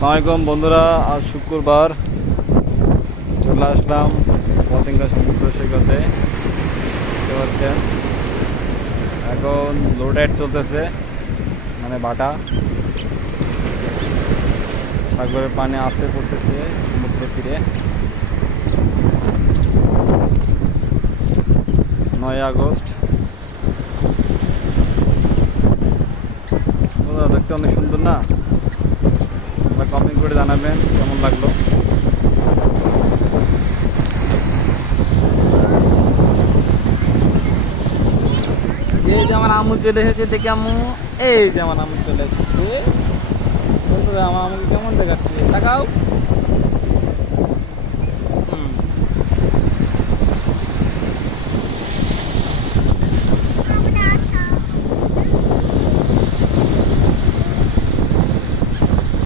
আসসালামাইকুম বন্ধুরা, আজ শুক্রবার চলে আসলাম পতেঙ্গা সমুদ্র সৈকতে। দেখতে পাচ্ছেন এখন লো টাইড চলতেছে, মানে বাটা সাগরের পানি আসতে পড়তেছে সমুদ্র তীরে। 9 আগস্ট দেখতে অনেক সুন্দর না? কমেন্ট করে জানাবেন কেমন লাগলো। এই যে আমার আম্মু চলে এসেছে, দেখে আম্মু, এই যে আমার আম্মু চলে এসেছে। আমার আম্মুকে কেমন দেখাচ্ছে, তাকাও।